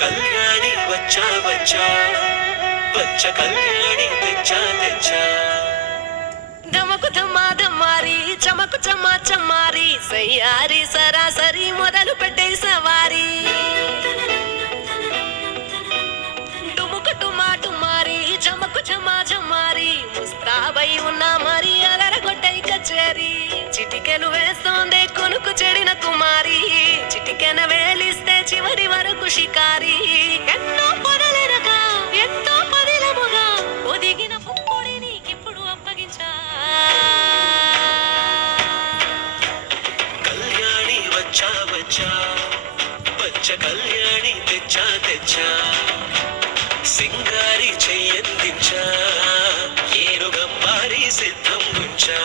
కళ్యాణి వచ్చా వచ్చా వచ్చ కళ్యాణి తెచ్చా తెచ్చా ధమకు ధమ్మా ధమ్మారి చమకు చమ్మా చమ్మారి సయ్యారి సరాసరి మొదలు పెట్టే సవారి డుముకు టుమా టుమారి చమకు చమ్మా చమ్మారి ముస్తాబై ఉన్నా మరి అలరగొట్టై కచేరి చిటికెను వేస్తోందే కొనుకు చెడిన కుమారి చిటికెన వేలిస్తే చివరి వరకు షికారి ఎన్నో పొదలెనక ఎంతో పదిలముగా ఒదిగిన పుప్పొడి నీకిప్పుడు అప్పగించా కళ్యాణి వచ్చా వచ్చా వచ్చ కళ్యాణి తెచ్చా తెచ్చా సింగారి చెయ్యందించా ఏనుగంబారి సిద్ధం ఉంచా